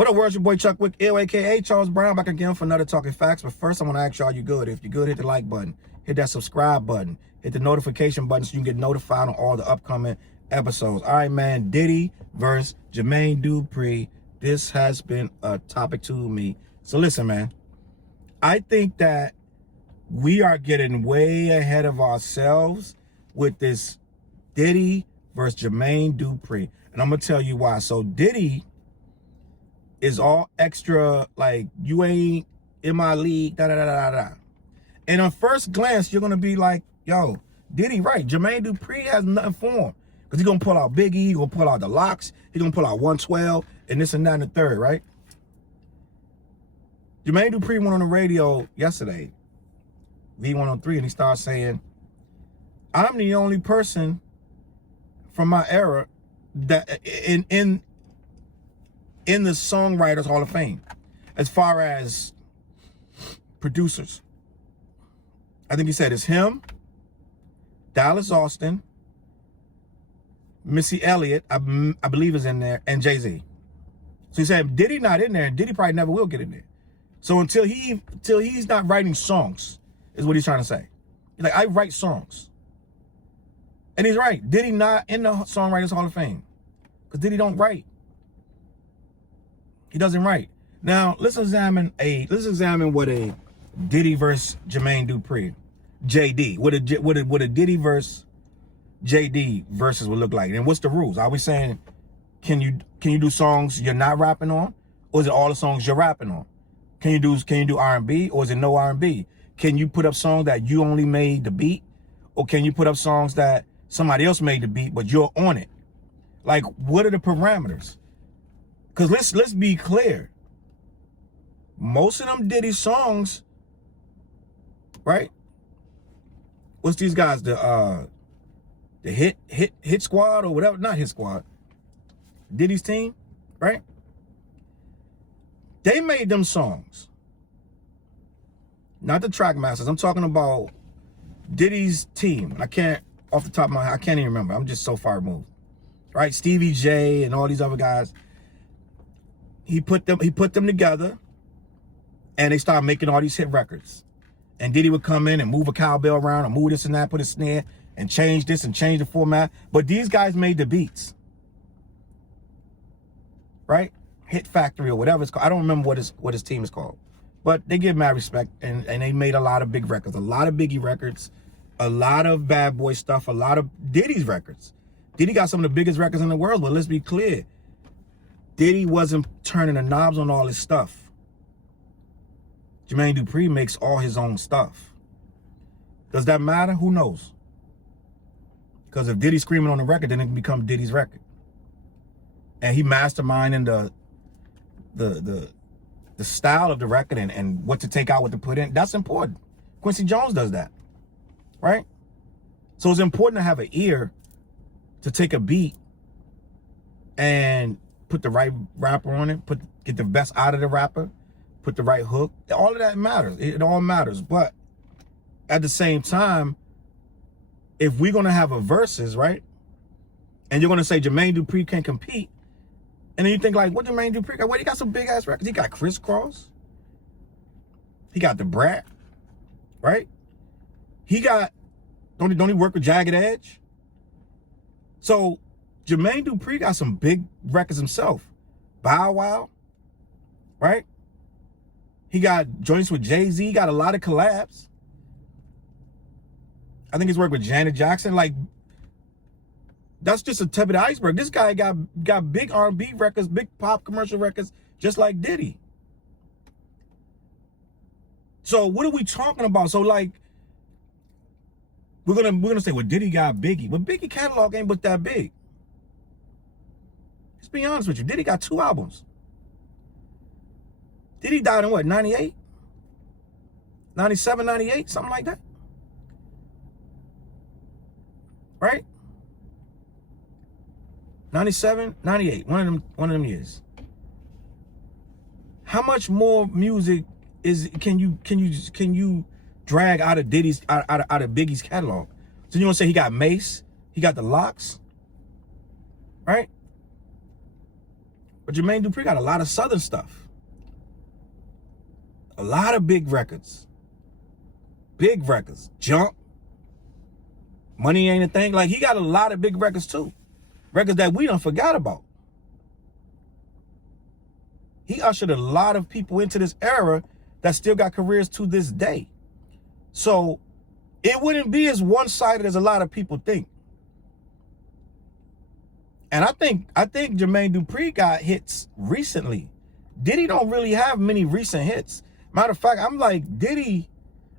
What up, world? Your boy Chuck Wick, aka Charles Brown, back again for another Talking Facts. But first, I want to ask y'all, you good? If you're good, hit the like button, hit that subscribe button, hit the notification button so you can get notified on all the upcoming episodes. All right, man. Diddy versus Jermaine Dupri. This has been a topic to me. So listen, man. I think that we are getting way ahead of ourselves with this Diddy versus Jermaine Dupri, and I'm gonna tell you why. So Diddy is all extra, like, you ain't in my league, da da da da da. And on first glance, you're gonna be like, yo, Diddy right. Jermaine Dupri has nothing for him. Because he's gonna pull out Biggie, he's gonna pull out the locks, he's gonna pull out 112, and this and that and the third, right? Jermaine Dupri went on the radio yesterday, V103, and he started saying, I'm the only person from my era that in the Songwriters Hall of Fame, as far as producers. I think he said it's him, Dallas Austin, Missy Elliott, I believe is in there, and Jay-Z. So he said Diddy not in there, and Diddy probably never will get in there. So until he's not writing songs, is what he's trying to say. He's like, I write songs. And he's right. Diddy not in the Songwriters Hall of Fame. Because Diddy don't write. He doesn't write. Now, let's examine what a Diddy versus Jermaine Dupri, JD, what a Diddy versus JD versus would look like. And what's the rules? Are we saying, can you do songs you're not rapping on, or is it all the songs you're rapping on? Can you do R&B, or is it no R&B? Can you put up songs that you only made the beat, or can you put up songs that somebody else made the beat but you're on it? Like, what are the parameters? Because let's be clear. Most of them Diddy songs, right? What's these guys? The hit squad or whatever, not hit squad. Diddy's team, right? They made them songs. Not the track masters. I'm talking about Diddy's team. I can't, off the top of my head, I can't even remember. I'm just so far removed. Right? Stevie J and all these other guys. He put them together, and they started making all these hit records. And Diddy would come in and move a cowbell around and move this and that, put a snare and change this and change the format. But these guys made the beats. Right? Hit Factory or whatever it's called. I don't remember what his team is called. But they give mad respect, and they made a lot of big records, a lot of Biggie records, a lot of Bad Boy stuff, a lot of Diddy's records. Diddy got some of the biggest records in the world, but let's be clear. Diddy wasn't turning the knobs on all his stuff. Jermaine Dupri makes all his own stuff. Does that matter? Who knows? Because if Diddy's screaming on the record, then it can become Diddy's record. And he masterminding the style of the record and what to take out, what to put in. That's important. Quincy Jones does that, right? So it's important to have an ear to take a beat and put the right rapper on it, get the best out of the rapper, put the right hook. All of that matters. It all matters. But at the same time, if we're gonna have a versus, right? And you're gonna say Jermaine Dupri can't compete, and then you think like, what Jermaine Dupri got? Well, he got some big ass records. He got Crisscross. He got The Brat, right? He got, don't he work with Jagged Edge? So Jermaine Dupri got some big records himself. Bow Wow, right? He got joints with Jay-Z, got a lot of collabs. I think he's worked with Janet Jackson. Like, that's just a tip of the iceberg. This guy got big R&B records, big pop commercial records, just like Diddy. So what are we talking about? So like, we're gonna say, well, Diddy got Biggie. But Biggie catalog ain't but that big. Let's be honest with you. Diddy got 2 albums. Diddy died in what, 98? 97, 98, something like that. Right? 97, 98, one of them years. How much more music can you drag out of Diddy's out of Biggie's catalog? So you gonna say he got Mace, he got the Locks, right? But Jermaine Dupri got a lot of Southern stuff. A lot of big records. Big records. Jump. Money Ain't a Thing. Like, he got a lot of big records too. Records that we done forgot about. He ushered a lot of people into this era that still got careers to this day. So it wouldn't be as one-sided as a lot of people think. And I think Jermaine Dupri got hits recently. Diddy don't really have many recent hits. Matter of fact, I'm like, Diddy,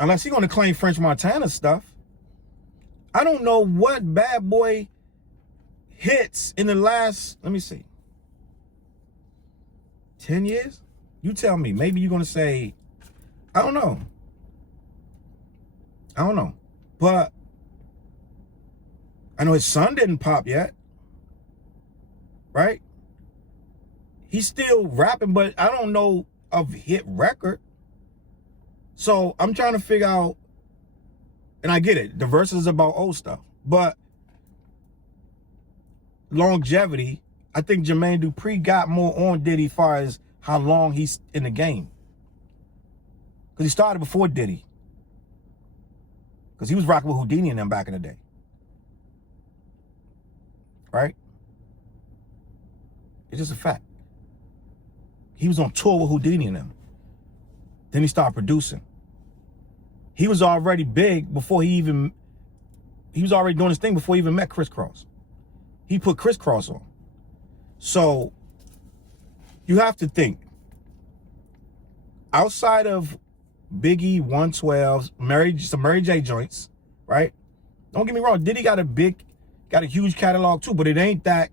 unless he's gonna claim French Montana stuff, I don't know what Bad Boy hits in the last, let me see, 10 years? You tell me. Maybe you're gonna say, I don't know. I don't know. But I know his son didn't pop yet. Right? He's still rapping, but I don't know of hit record. So I'm trying to figure out, and I get it, the verses is about old stuff, but longevity, I think Jermaine Dupri got more on Diddy as far as how long he's in the game. Because he started before Diddy. Because he was rocking with Houdini and them back in the day. Right? It's just a fact. He was on tour with Houdini and them. Then he started producing. He was already big before he was already doing his thing before he even met Criss Cross. He put Criss Cross on. So you have to think. Outside of Biggie, 112, some Mary J joints, right? Don't get me wrong, Diddy got a huge catalog too, but it ain't that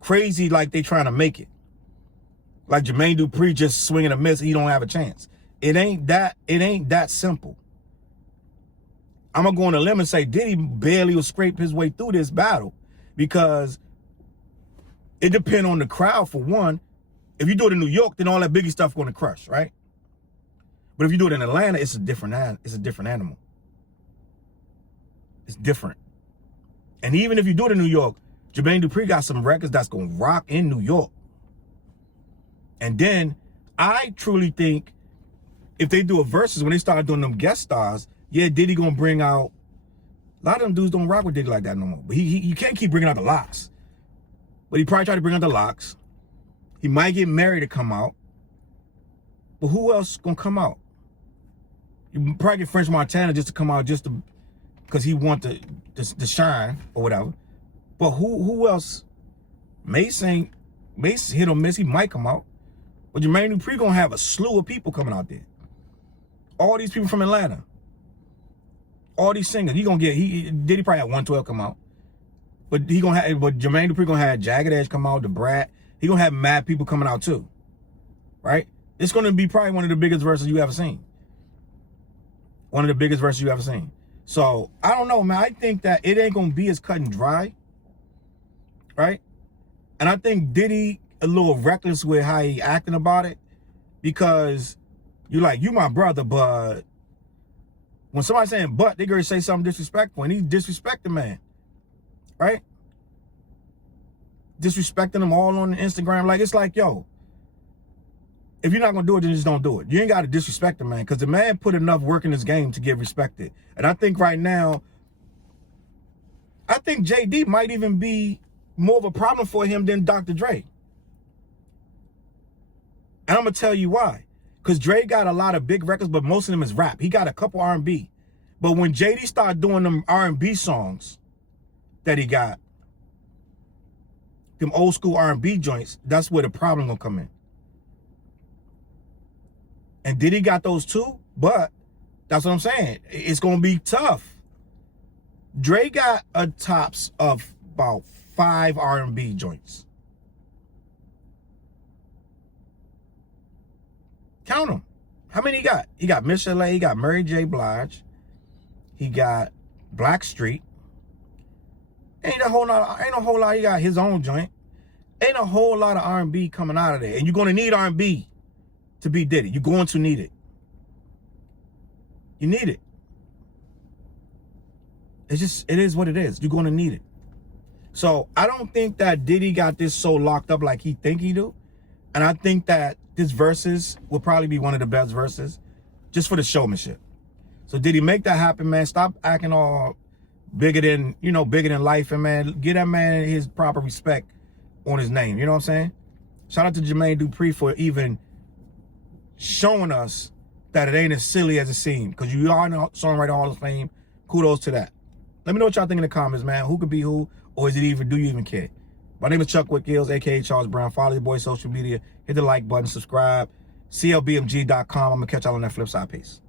crazy like they trying to make it. Like Jermaine Dupri just swinging a miss, he don't have a chance. It ain't that simple. I'm gonna go on a limb and say Diddy barely will scrape his way through this battle because it depends on the crowd for one. If you do it in New York, then all that Biggie stuff gonna crush, right? But if you do it in Atlanta, it's a different animal. It's different. And even if you do it in New York, Jermaine Dupri got some records that's gonna rock in New York. And then I truly think if they do a versus, when they start doing them guest stars, yeah, Diddy gonna bring out, a lot of them dudes don't rock with Diddy like that no more. But you can't keep bringing out the locks. But he probably tried to bring out the locks. He might get married to come out. But who else gonna come out? You probably get French Montana just to come out just to, because he want to shine or whatever. But who else? Mace hit or miss, he might come out. But Jermaine Dupri gonna have a slew of people coming out there. All these people from Atlanta. All these singers. Diddy probably had 112 come out. But Jermaine Dupri gonna have Jagged Edge come out, the Brat. He gonna have mad people coming out too. Right? It's gonna be probably one of the biggest verses you ever seen. One of the biggest verses you ever seen. So I don't know, man. I think that it ain't gonna be as cut and dry. Right? And I think Diddy a little reckless with how he acting about it, because you my brother, but when somebody's saying but, they gonna say something disrespectful, and he disrespect the man, right? Disrespecting them all on Instagram. Like, it's like, yo, if you're not gonna do it, then just don't do it. You ain't gotta disrespect the man, because the man put enough work in this game to get respected. And I think right now, I think JD might even be more of a problem for him than Dr. Dre. And I'm gonna tell you why. Because Dre got a lot of big records, but most of them is rap. He got a couple R&B. But when JD started doing them R&B songs that he got, them old school R&B joints, that's where the problem gonna come in. And Diddy got those too, but that's what I'm saying. It's gonna be tough. Dre got a tops of about 5 R&B joints. Count them. How many he got? He got Miss LA, he got Mary J. Blige, he got Black Street. Ain't a whole lot. He got his own joint. Ain't a whole lot of R&B coming out of there. And you're gonna need R&B to be Diddy. You're going to need it. You need it. It is what it is. You're gonna need it. So I don't think that Diddy got this so locked up like he think he do. And I think that this Versuz will probably be one of the best Versuz just for the showmanship. So Diddy, make that happen, man. Stop acting all bigger than, you know, bigger than life. And, man, give that man his proper respect on his name. You know what I'm saying? Shout out to Jermaine Dupri for even showing us that it ain't as silly as it seemed. Because you are in the Songwriter Hall of Fame. Kudos to that. Let me know what y'all think in the comments, man. Who could be who? Or is it even, do you even care? My name is Chuck Gills, a.k.a. Charles Brown. Follow your boy social media. Hit the like button. Subscribe. CLBMG.com. I'm going to catch y'all on that flip side. Peace.